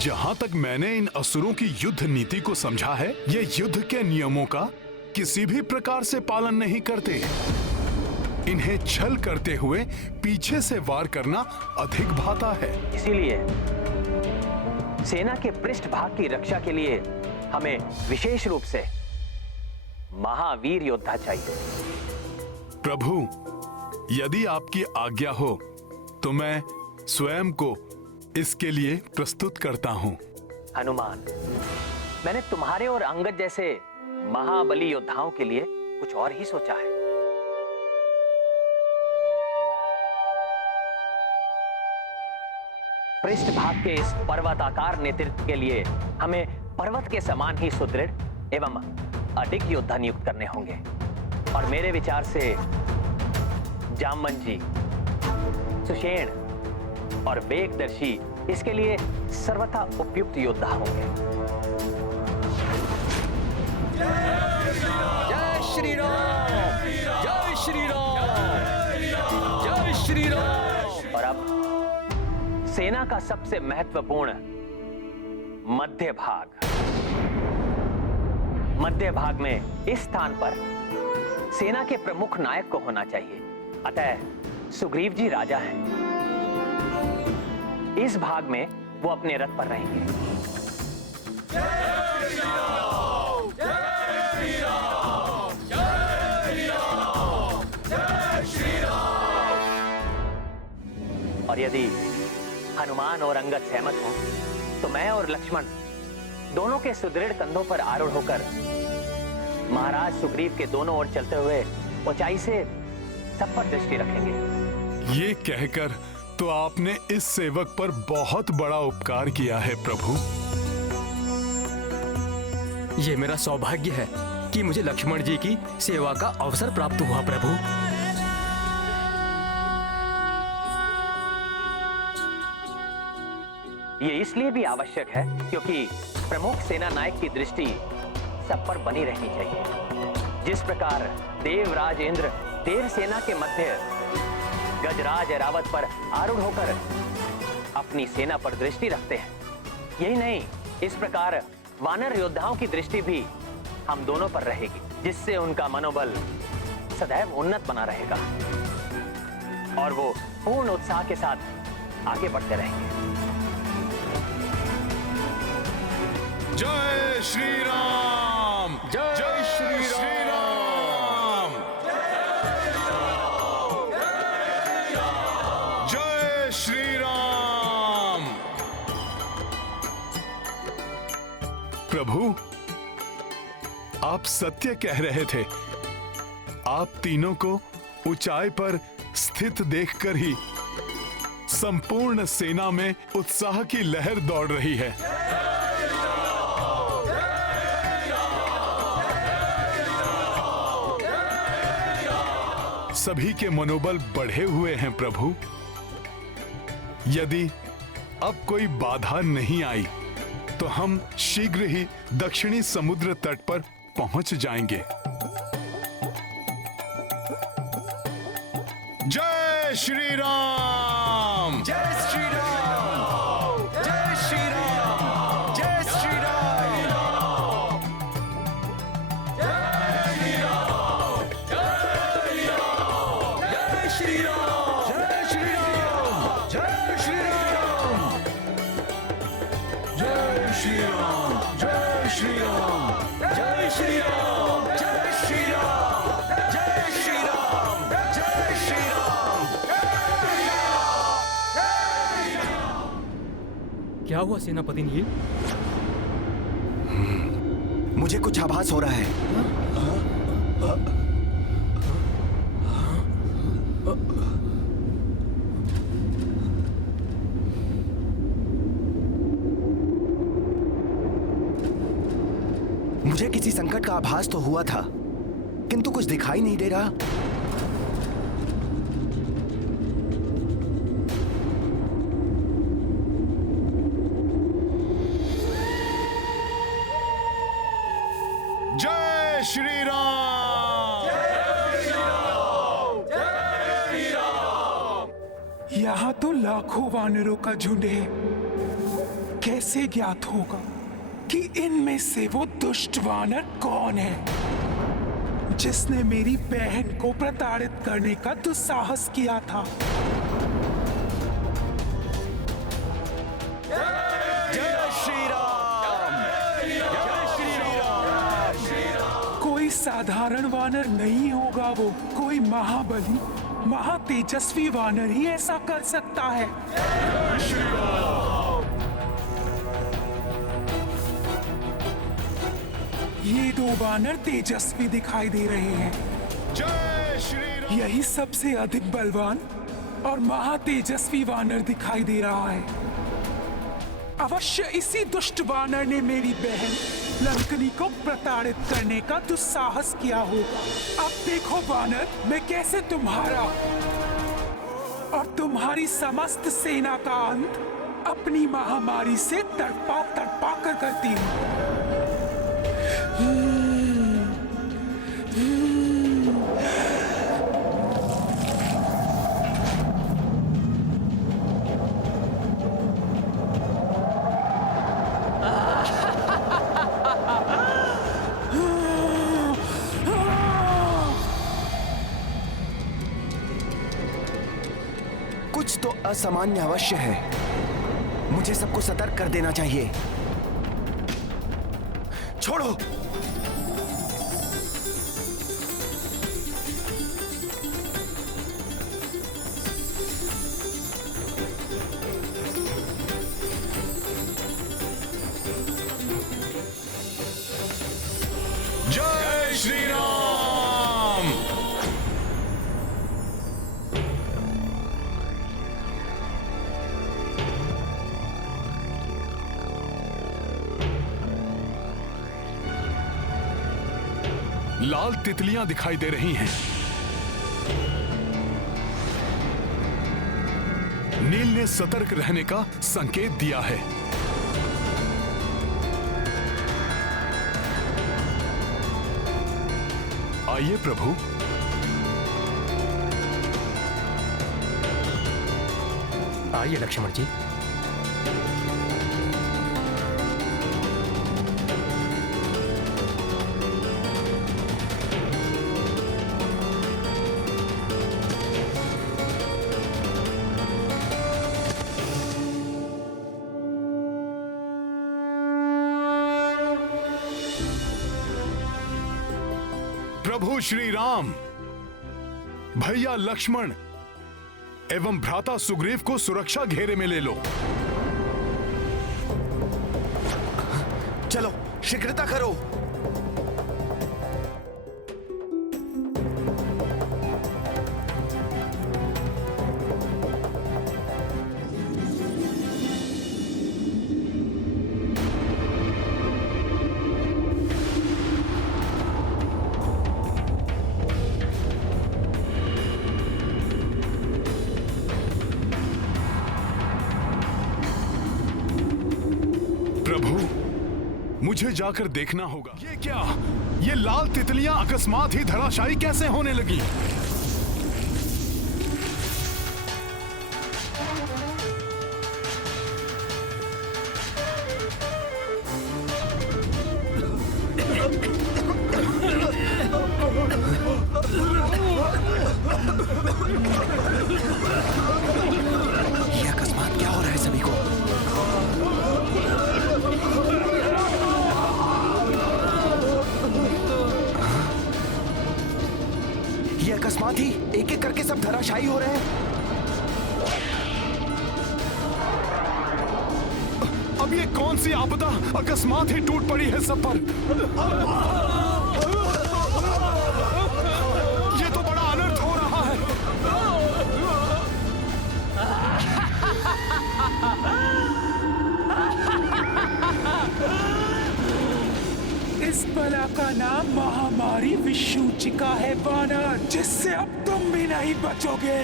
जहाँ तक मैंने इन असुरों की युद्ध नीति को समझा है, ये युद्ध के नियमों का किसी भी प्रकार से पालन नहीं करते। इन्हें छल करते हुए पीछे से वार करना अधिक भाता है। इसीलिए सेना के पृष्ठभाग की रक्षा के लिए हमें विशेष रूप से महावीर योद्धा चाहिए। प्रभु, यदि आपकी आज्ञा हो तो मैं स्वयं को इसके लिए प्रस्तुत करता हूं। हनुमान, मैंने तुम्हारे और अंगद जैसे महाबली योद्धाओं के लिए कुछ और ही सोचा है। पृष्ठभाग के इस पर्वताकार नेतृत्व के लिए हमें पर्वत के समान ही सुदृढ़ एवं अडिग योद्धा नियुक्त करने होंगे। और मेरे विचार से जामवंत जी, सुषेण और वेगदर्शी इसके लिए सर्वथा उपयुक्त योद्धा होंगे। जय श्री राम, जय श्री राम, जय श्री राम। और अब सेना का सबसे महत्वपूर्ण मध्य भाग। मध्य भाग में इस स्थान पर सेना के प्रमुख नायक को होना चाहिए। अतः सुग्रीव जी राजा हैं। इस भाग में वो अपने रथ पर रहेंगे। और यदि हनुमान और अंगद सहमत हो तो मैं और लक्ष्मण दोनों के सुदृढ़ कंधों पर आरूढ़ होकर महाराज सुग्रीव के दोनों ओर चलते हुए ऊंचाई से सब पर दृष्टि रखेंगे। ये कहकर तो आपने इस सेवक पर बहुत बड़ा उपकार किया है प्रभु। ये मेरा सौभाग्य है कि मुझे लक्ष्मण जी की सेवा का अवसर प्राप्त हुआ प्रभु। ये इसलिए भी आवश्यक है क्योंकि प्रमुख सेना नायक की दृष्टि सब पर बनी रहनी चाहिए। जिस प्रकार देवराज इंद्र देव सेना के मध्य गजराज ऐरावत पर आरूढ़ होकर अपनी सेना पर दृष्टि रखते हैं, यही नहीं, इस प्रकार वानर योद्धाओं की दृष्टि भी हम दोनों पर रहेगी, जिससे उनका मनोबल सदैव उन्नत बना रहेगा और वो पूर्ण उत्साह के साथ आगे बढ़ते रहेंगे। जय श्री राम, जय श्री राम, जय श्री राम। प्रभु, आप सत्य कह रहे थे। आप तीनों को ऊंचाई पर स्थित देखकर ही संपूर्ण सेना में उत्साह की लहर दौड़ रही है। सभी के मनोबल बढ़े हुए हैं प्रभु। यदि अब कोई बाधा नहीं आई तो हम शीघ्र ही दक्षिणी समुद्र तट पर पहुंच जाएंगे। जय श्री राम, जय श्री राम, जय श्री राम, जय श्री राम, जय श्री राम, जय श्री राम, जय श्री राम, जय श्री राम, जय श्री राम, जय श्री राम, जय श्री राम, जय श्री राम, जय श्री राम, जय श्री राम। क्या हुआ सेनापति नील? मुझे कुछ आभास हो रहा है। मुझे किसी संकट का आभास तो हुआ था, किंतु कुछ दिखाई नहीं दे रहा। जय श्री राम, जय श्री राम, जय श्री राम। यहाँ तो लाखों वानरों का झुंड है। कैसे ज्ञात होगा कि इनमें से वो दुष्ट वानर कौन है जिसने मेरी बहन को प्रताड़ित करने का दुस्साहस किया था? जय श्री राम। जय श्री राम। कोई साधारण वानर नहीं होगा वो, कोई महाबली महातेजस्वी वानर ही ऐसा कर सकता है। ये दो वानर तेजस्वी दिखाई दे रहे हैं। जय श्री राम। यही सबसे अधिक बलवान और महातेजस्वी वानर दिखाई दे रहा है। अवश्य इसी दुष्ट वानर ने मेरी बहन लंकनी को प्रताड़ित करने का दुस्साहस किया होगा। अब देखो वानर, मैं कैसे तुम्हारा और तुम्हारी समस्त सेना का अंत अपनी महामारी से तड़पा तड़पा कर करती हूँ। कुछ तो असामान्य अवश्य है। मुझे सबको सतर्क कर देना चाहिए। छोड़ो। जय श्री राम। लाल तितलियां दिखाई दे रही हैं। नील ने सतर्क रहने का संकेत दिया है। आइए प्रभु। आइए लक्ष्मण जी। प्रभु श्री राम, भैया लक्ष्मण एवं भ्राता सुग्रीव को सुरक्षा घेरे में ले लो। चलो शीघ्रता करो। मुझे जाकर देखना होगा। ये क्या? ये लाल तितलियां अकस्मात ही धराशायी कैसे होने लगी? ये अकस्मात क्या हो रहा है सभी को? ये अकस्मात ही एक एक करके सब धराशायी हो रहे हैं। अब ये कौन सी आपदा अकस्मात ही टूट पड़ी है सब पर? ये तो बड़ा अनर्थ हो रहा है। इस बला का नाम महामारी विषूचिका है वानर, जिससे अब तुम भी नहीं बचोगे।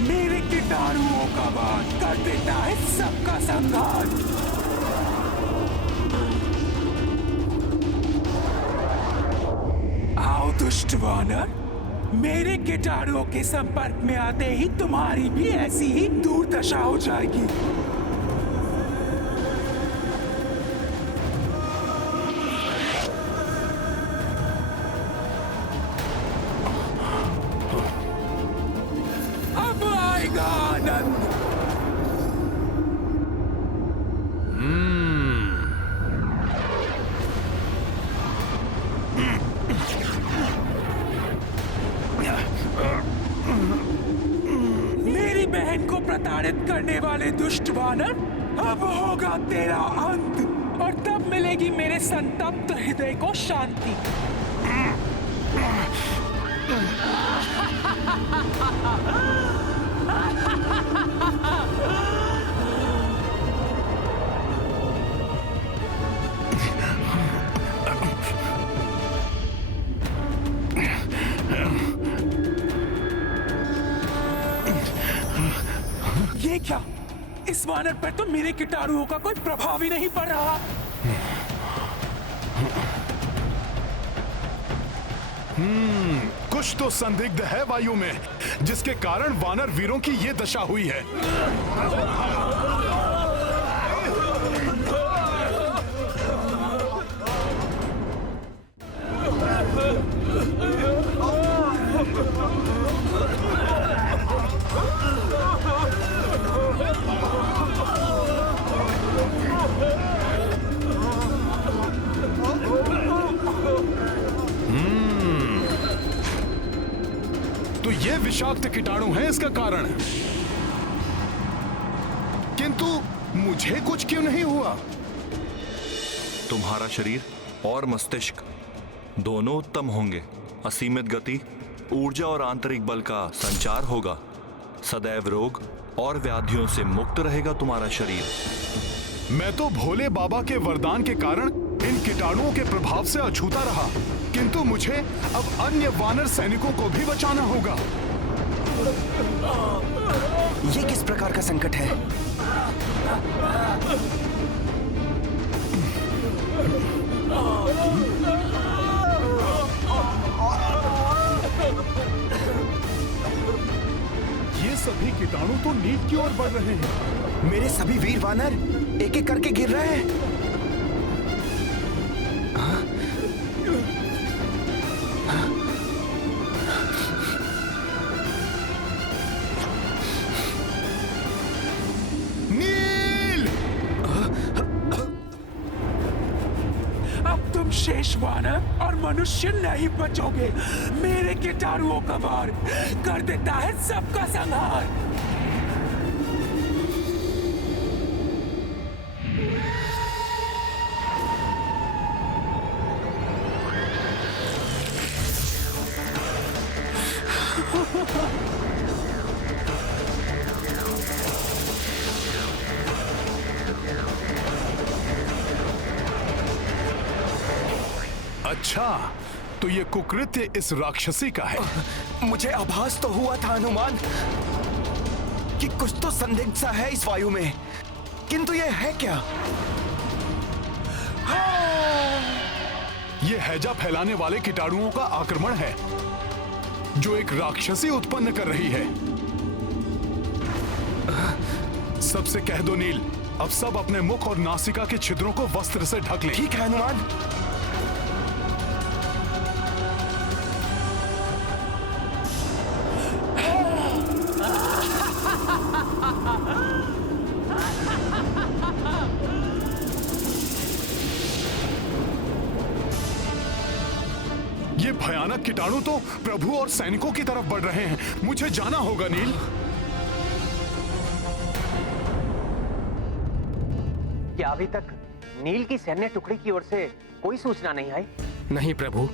मेरे कीटाणुओं का वार कर देता है सबका संहार। आओ दुष्ट वानर, मेरे कीटाणुओं के संपर्क में आते ही तुम्हारी भी ऐसी ही दुर्दशा हो जाएगी। प्रताड़ित करने वाले दुष्ट वानर, अब होगा तेरा अंत और तब मिलेगी मेरे संतप्त हृदय को शांति। ये क्या? इस वानर पर तो मेरे कीटाणुओं का कोई प्रभाव ही नहीं पड़ रहा। कुछ तो संदिग्ध है वायु में, जिसके कारण वानर वीरों की ये दशा हुई है। तो ये विषाक्त कीटाणु है इसका कारण, किंतु मुझे कुछ क्यों नहीं हुआ? तुम्हारा शरीर और मस्तिष्क दोनों उत्तम होंगे। असीमित गति, ऊर्जा और आंतरिक बल का संचार होगा। सदैव रोग और व्याधियों से मुक्त रहेगा तुम्हारा शरीर। मैं तो भोले बाबा के वरदान के कारण इन कीटाणुओं के प्रभाव से अछूता रहा, किंतु मुझे अब अन्य वानर सैनिकों को भी बचाना होगा। ये किस प्रकार का संकट है? ये सभी कीटाणु तो नीच की ओर बढ़ रहे हैं। मेरे सभी वीर वानर एक एक करके गिर रहे हैं। शेष वानर और मनुष्य नहीं बचोगे। मेरे कीटाणुओं का वार कर देता है सबका संहार। अच्छा, तो ये कुकृत्य इस राक्षसी का है। मुझे आभास तो हुआ था हनुमान कि कुछ तो संदिग्ध सा है इस वायु में, किंतु ये है क्या? ये हैजा फैलाने वाले कीटाणुओं का आक्रमण है जो एक राक्षसी उत्पन्न कर रही है। सबसे कह दो नील, अब सब अपने मुख और नासिका के छिद्रों को वस्त्र से ढक लें। ठीक है हनुमान। ये भयानक कीटाणु तो प्रभु और सैनिकों की तरफ बढ़ रहे हैं। मुझे जाना होगा नील। क्या अभी तक नील की सैन्य टुकड़ी की ओर से कोई सूचना नहीं आई? नहीं प्रभु,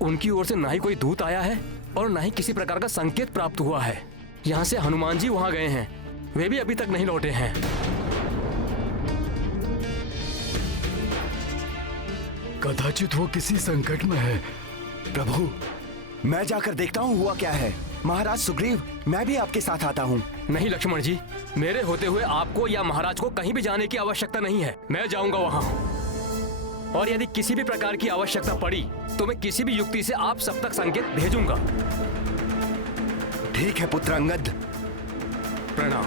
उनकी ओर से ना ही कोई दूत आया है और ना ही किसी प्रकार का संकेत प्राप्त हुआ है। यहाँ से हनुमान जी वहाँ गए हैं, वे भी अभी तक नहीं लौटे हैं। कदाचित वो किसी संकट में है। प्रभु, मैं जाकर देखता हूँ हुआ क्या है। महाराज सुग्रीव, मैं भी आपके साथ आता हूँ। नहीं लक्ष्मण जी, मेरे होते हुए आपको या महाराज को कहीं भी जाने की आवश्यकता नहीं है। मैं जाऊंगा वहाँ, और यदि किसी भी प्रकार की आवश्यकता पड़ी तो मैं किसी भी युक्ति से आप सब तक संकेत भेजूंगा। ठीक है पुत्र अंगद। प्रणाम।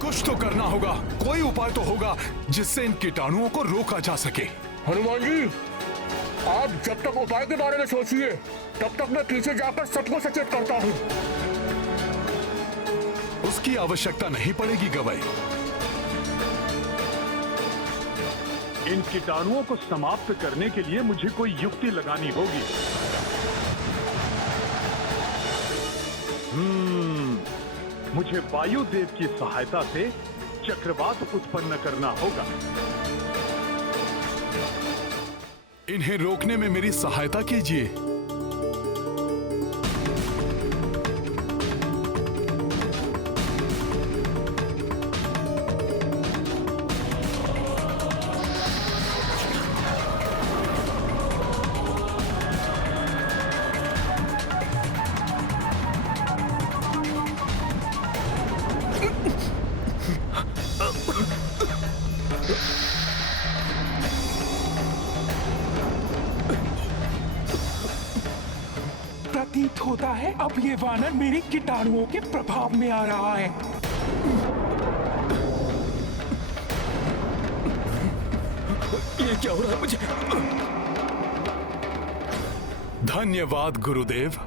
कुछ तो करना होगा, कोई उपाय तो होगा जिससे इन कीटाणुओं को रोका जा सके। हनुमान जी, आप जब तक उपाय के बारे में सोचिए, तब तक मैं पीछे जाकर सबको सचेत करता हूँ। उसकी आवश्यकता नहीं पड़ेगी गवाई। इन कीटाणुओं को समाप्त करने के लिए मुझे कोई युक्ति लगानी होगी। मुझे वायुदेव की सहायता से चक्रवात उत्पन्न करना होगा। इन्हें रोकने में मेरी सहायता कीजिए। प्रतीत होता है अब ये वानर मेरे कीटाणुओं के प्रभाव में आ रहा है। ये क्या हो रहा है मुझे? धन्यवाद गुरुदेव।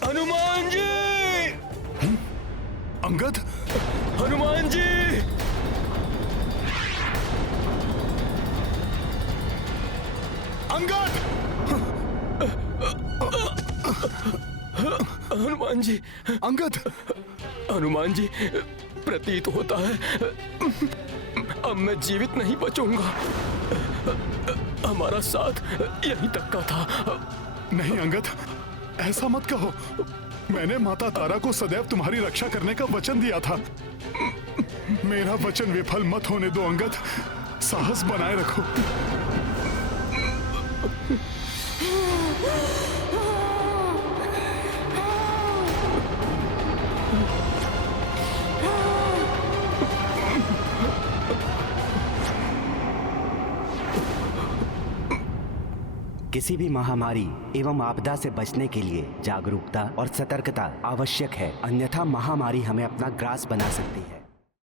हनुमान जी! अंगद, हनुमान जी! अंगद! हनुमान जी! अंगद! हनुमान जी, प्रतीत होता है अब मैं जीवित नहीं बचूंगा। हमारा साथ यहीं तक का था। नहीं अंगद, ऐसा मत कहो। मैंने माता तारा को सदैव तुम्हारी रक्षा करने का वचन दिया था। मेरा वचन विफल मत होने दो अंगद। साहस बनाए रखो। किसी भी महामारी एवं आपदा से बचने के लिए जागरूकता और सतर्कता आवश्यक है, अन्यथा महामारी हमें अपना ग्रास बना सकती है।